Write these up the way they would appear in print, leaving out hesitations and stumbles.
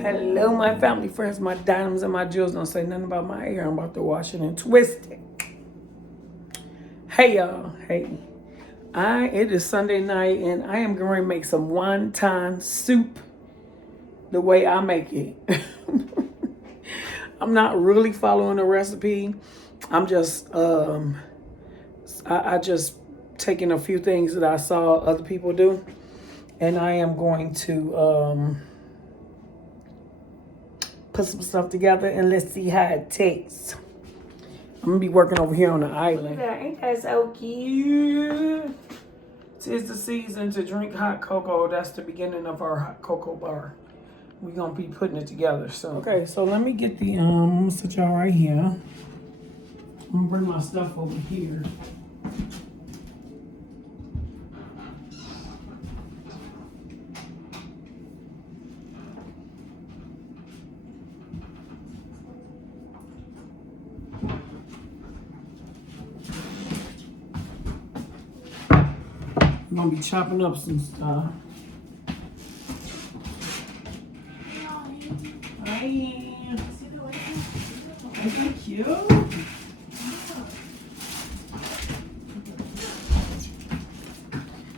Hello, my family, friends, my diamonds, and my jewels. Don't say nothing about my hair. I'm about to wash it and twist it. Hey, y'all. Hey. It is Sunday night, and I am going to make some wonton soup the way I make it. I'm not really following a recipe. I'm just, I just taking a few things that I saw other people do, and I am going to, put some stuff together and let's see how it tastes. I'm gonna be working over here on the island. Look at that, ain't that so cute? 'Tis the season to drink hot cocoa. That's the beginning of our hot cocoa bar. We're gonna be putting it together. So okay, so let me get the I'm gonna set y'all right here. I'm gonna bring my stuff over here. I'm gonna be chopping up some stuff. Hi. Thank you.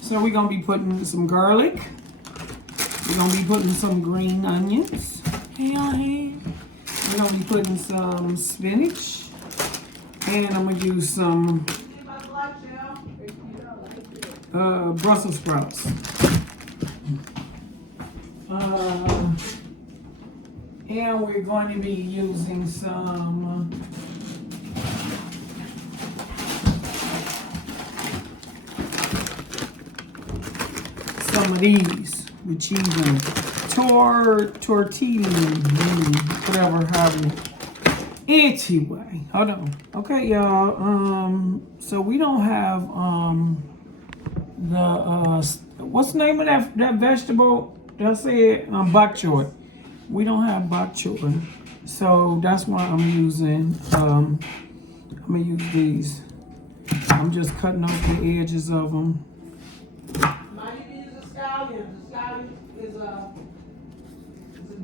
So we're gonna be putting some garlic. We're gonna be putting some green onions. We're gonna be putting some spinach. And I'm gonna use some Brussels sprouts. And we're going to be using some of these with cheese in it. Tortilla, whatever, however. Anyway, hold on. Okay, y'all. So we don't have what's the name of that vegetable? That's it. Bok choy. We don't have bok choy, so that's why I'm using. I'm gonna use these. I'm just cutting off the edges of them. Now you can use a scallion. The scallion is a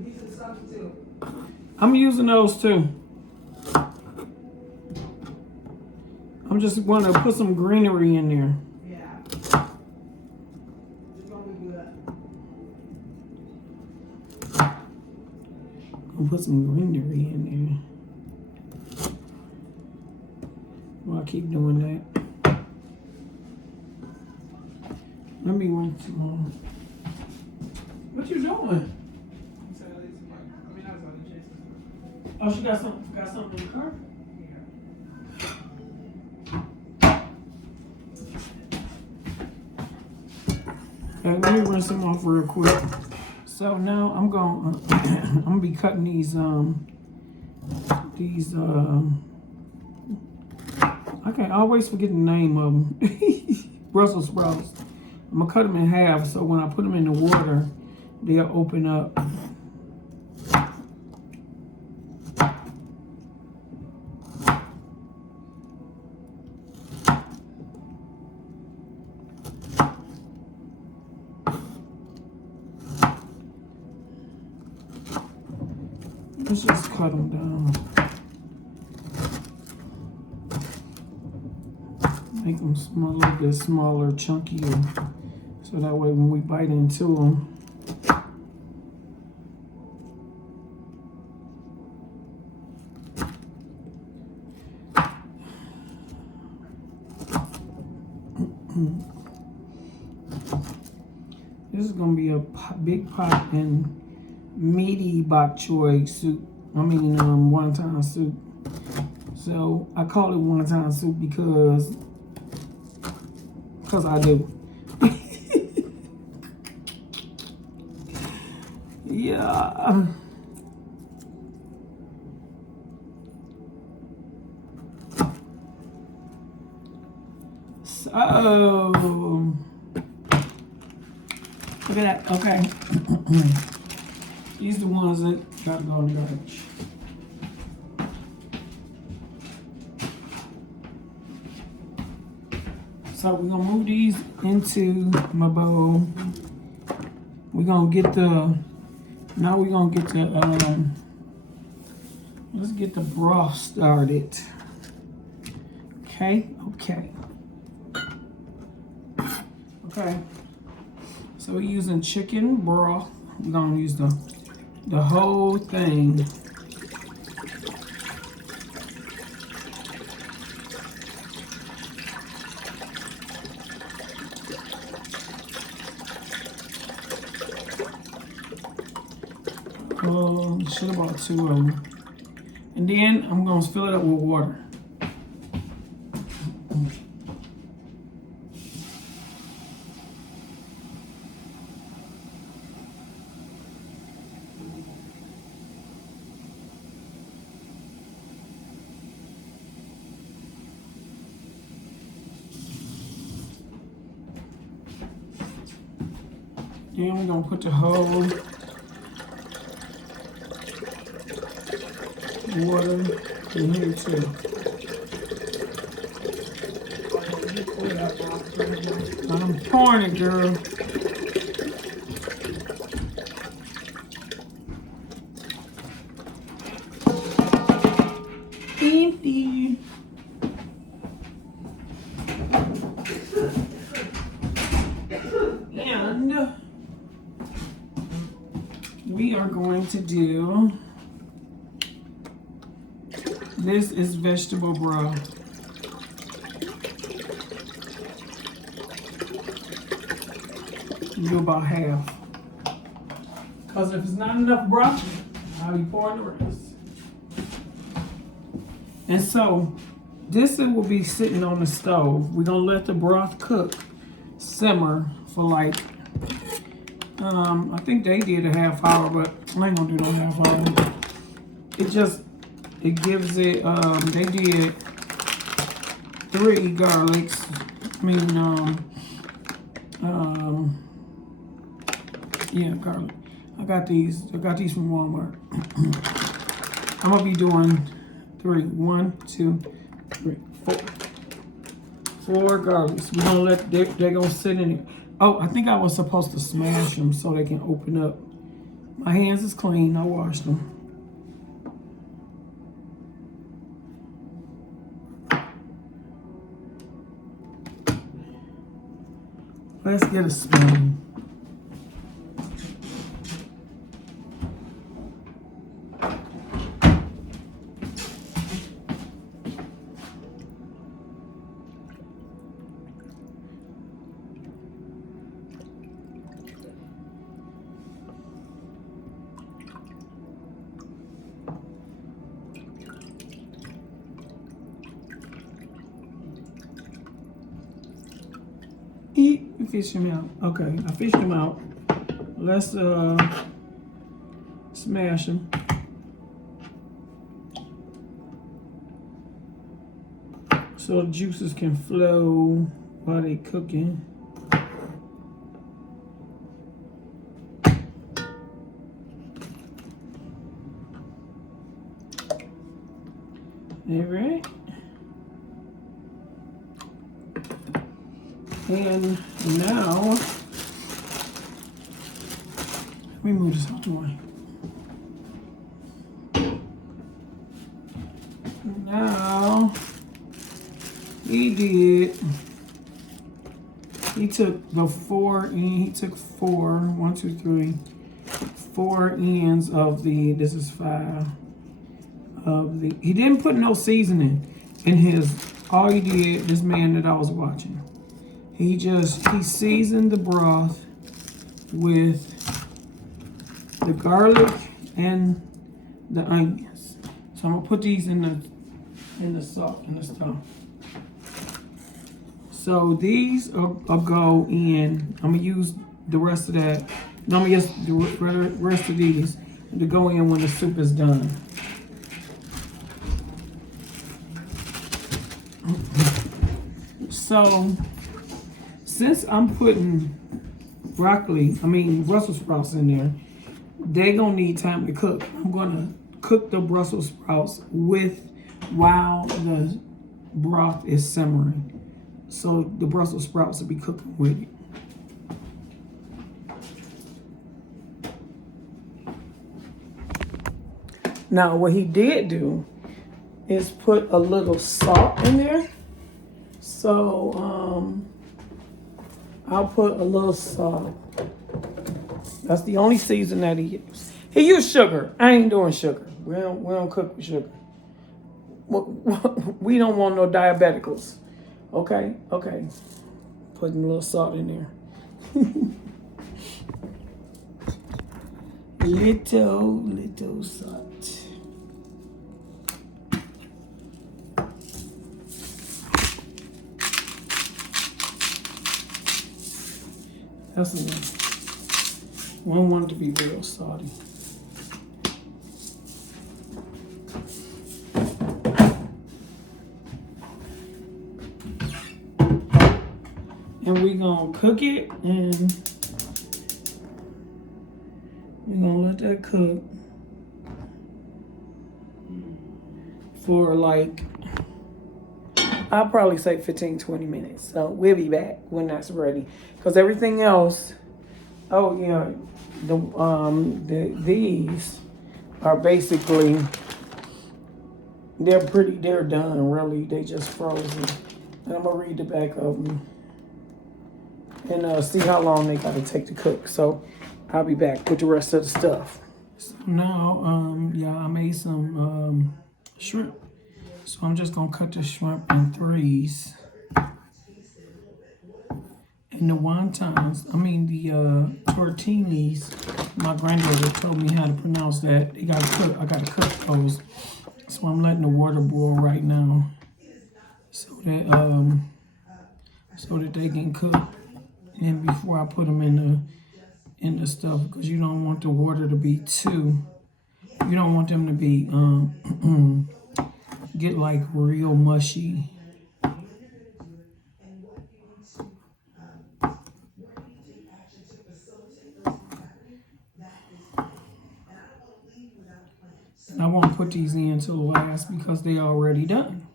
decent substitute. I'm using those too. I'm just want to put some greenery in there. I'll put some greenery in there. Well, I keep doing that. Let me run some more. What you doing? Oh, she got something in the car? Okay, let me run some off real quick. So now I'm gonna be cutting these I can always forget the name of them. Brussels sprouts. I'm gonna cut them in half so when I put them in the water, they'll open up. Let's just cut them down. Make them small, a little bit smaller, chunkier. So that way when we bite into them, this is going to be a big pot and meaty bok choy soup. I mean, wonton soup. So I call it wonton soup because I do. Yeah. So look at that. Okay. These are the ones that gotta go in the garbage. So we're gonna move these into my bowl. We're gonna get the Now we're gonna get the let's get the broth started. Okay. So we're using chicken broth. We're gonna use the whole thing. Should have bought 2 of them. And then I'm gonna fill it up with water. Then we're gonna put the whole water in here too. I'm pouring it, girl. Empty. And we are going to do, this is vegetable broth. Do about half. Because if it's not enough broth, I'll be pouring the rest. And so, this will be sitting on the stove. We're gonna let the broth cook, simmer for like, I think they did a half hour, but I ain't gonna do no half hour. It gives it, they did 3 garlics. Yeah, garlic. I got these from Walmart. I'm gonna be doing 3. 1, 2, 3, 4. 4 garlics. We're gonna let, they're gonna sit in it. Oh, I think I was supposed to smash them so they can open up. My hands is clean, I washed them. Let's get a spoon. Fish them out. Okay, I fished them out. Let's smash them. So the juices can flow while they cooking. All right. And now, let me move this out the way. Now, he took the 4 and he took 4, 1, 2, 3, 4 ends of the, this is 5 of the, he didn't put no seasoning in his, all he did, this man that I was watching. He seasoned the broth with the garlic and the onions. So I'm gonna put these in the stuff. So these will go in. I'm gonna use the rest of that. No, I'm gonna use the rest of these to go in when the soup is done. So, since I'm putting Brussels sprouts in there, they're gonna need time to cook. I'm gonna cook the Brussels sprouts while the broth is simmering. So the Brussels sprouts will be cooking with it. Now, what he did do is put a little salt in there. So, I'll put a little salt. That's the only season that he used. He used sugar. I ain't doing sugar. We don't cook with sugar. We don't want no diabeticals. Okay? Okay. Putting a little salt in there. little salt. That's enough. We don't want it to be real salty. And we're going to cook it, and we're going to let that cook for like, I'll probably say 15, 20 minutes. So we'll be back when that's ready. Because everything else, oh yeah, these are basically, they're done really. They just frozen. And I'm going to read the back of them. And see how long they gotta take to cook. So I'll be back with the rest of the stuff. So now, yeah, I made some shrimp. So I'm just gonna cut the shrimp in threes. And the wontons, the tortellis, my granddaughter told me how to pronounce that. They gotta cook. I gotta cook those. So I'm letting the water boil right now, so that they can cook. And before I put them in the stuff, because you don't want the water to be you don't want them to be get like real mushy. And I won't put these in until last because they're already done.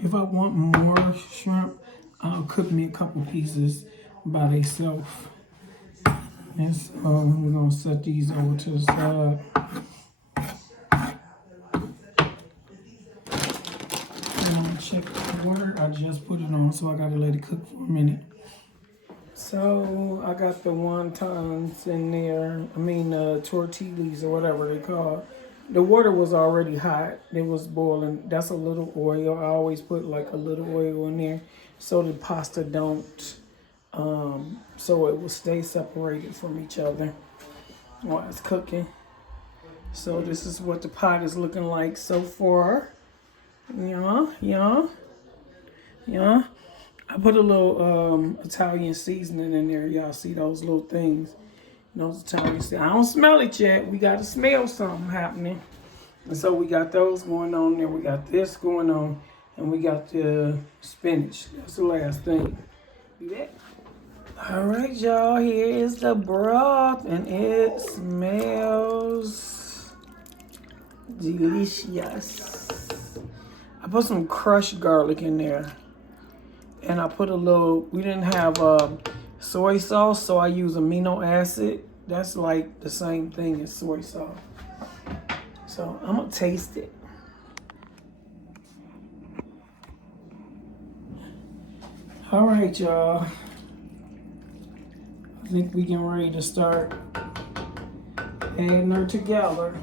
If I want more shrimp, I'll cook me a couple pieces by themselves. And so we're gonna set these over to the side. And I'm gonna check the water. I just put it on, so I gotta let it cook for a minute. So I got the wontons in there. Tortillas or whatever they call it. The water was already hot. It was boiling. That's a little oil. I always put like a little oil in there so the pasta don't, so it will stay separated from each other while it's cooking. So this is what the pot is looking like so far. Yeah. I put a little Italian seasoning in there. Y'all see those little things? Those Italian seasoning. I don't smell it yet. We got to smell something happening. And so we got those going on there. We got this going on. And we got the spinach. That's the last thing. Yeah. All right, y'all. Here is the broth. And it smells delicious. I put some crushed garlic in there. And I put a little, we didn't have soy sauce, so I use amino acid. That's like the same thing as soy sauce. So I'm gonna taste it. All right, y'all. I think we getting ready to start adding her together.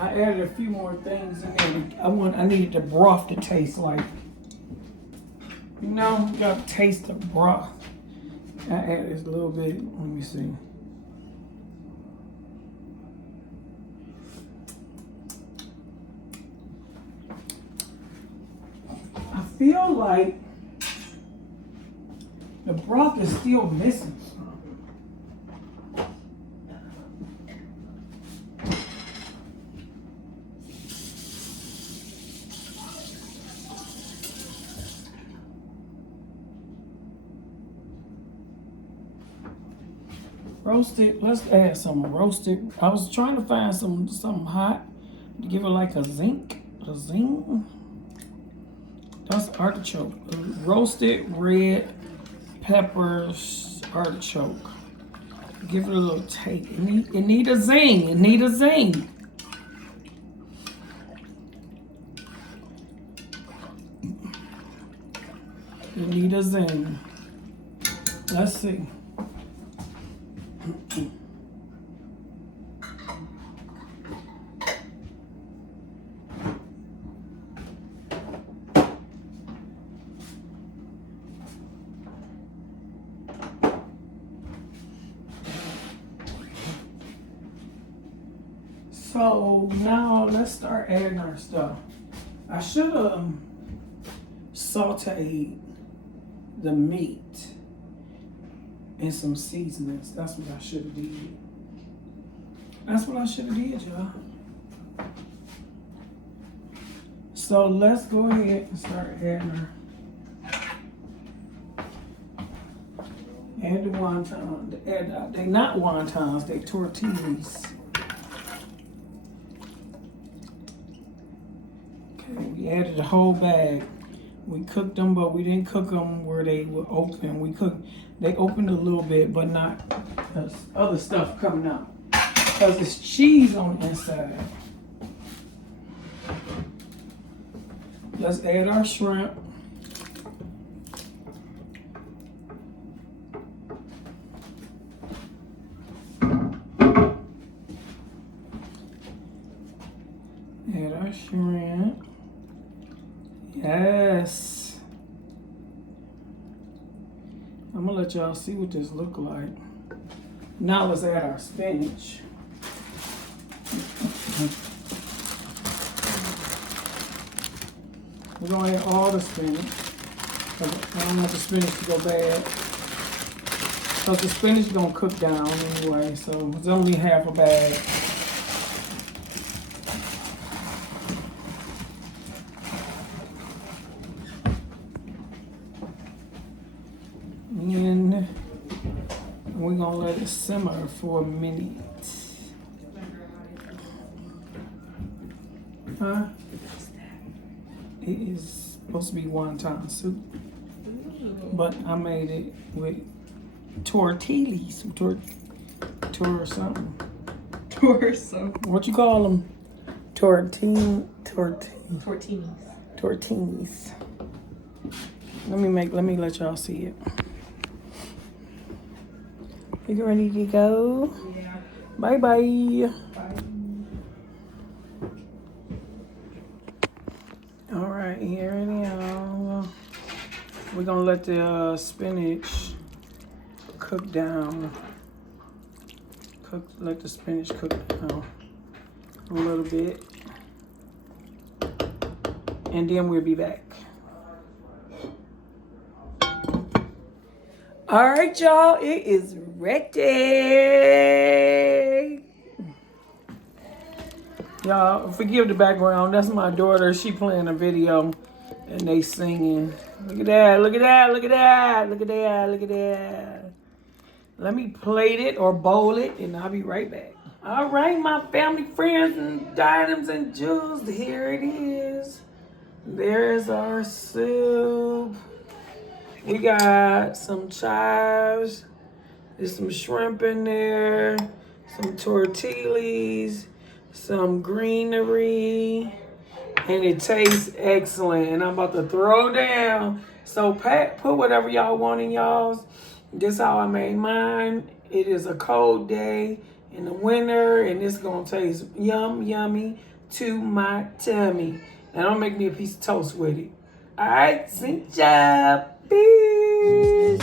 I added a few more things in there. I needed the broth to taste like, you gotta taste the broth. I added a little bit. Let me see. I feel like the broth is still missing. Roasted. Let's add some roasted. I was trying to find something hot to give it like a zing. That's artichoke. Roasted red peppers artichoke. Give it a little take. It need a zing. It need a zing. You need a zing. Let's see. So now let's start adding our stuff. I should have sauteed the meat and some seasonings. That's what I should have did. That's what I should have did, y'all. So let's go ahead and start adding add the wonton. They not wontons, they tortillas. Okay, we added the whole bag. We cooked them, but we didn't cook them where they were open. They opened a little bit, but not other stuff coming out. Because it's cheese on the inside. Let's add our shrimp. Add our shrimp. Yes. I'm gonna let y'all see what this look like. Now let's add our spinach. We're gonna add all the spinach. I don't want the spinach to go bad. Because the spinach is gonna cook down anyway, so it's only half a bag. And we're gonna let it simmer for a minute. Huh? It is supposed to be wonton soup, but I made it with tortillas, something. What you call them? Tortinis. Let me let y'all see it. You ready to go? Yeah. Bye bye. All right, here it is. We're gonna let the spinach cook down. Let the spinach cook down a little bit, and then we'll be back. All right, y'all, it is ready. Y'all, forgive the background. That's my daughter. She playing a video and they singing. Look at that, look at that, look at that, look at that, look at that. Let me plate it or bowl it and I'll be right back. All right, my family, friends, and diamonds and jewels, here it is. There's our soup. We got some chives, there's some shrimp in there, some tortillas, some greenery, and it tastes excellent. And I'm about to throw down. So put whatever y'all want in y'all's. This is how I made mine. It is a cold day in the winter, and it's gonna taste yummy to my tummy. And I'll make me a piece of toast with it. All right, sync job. Peace.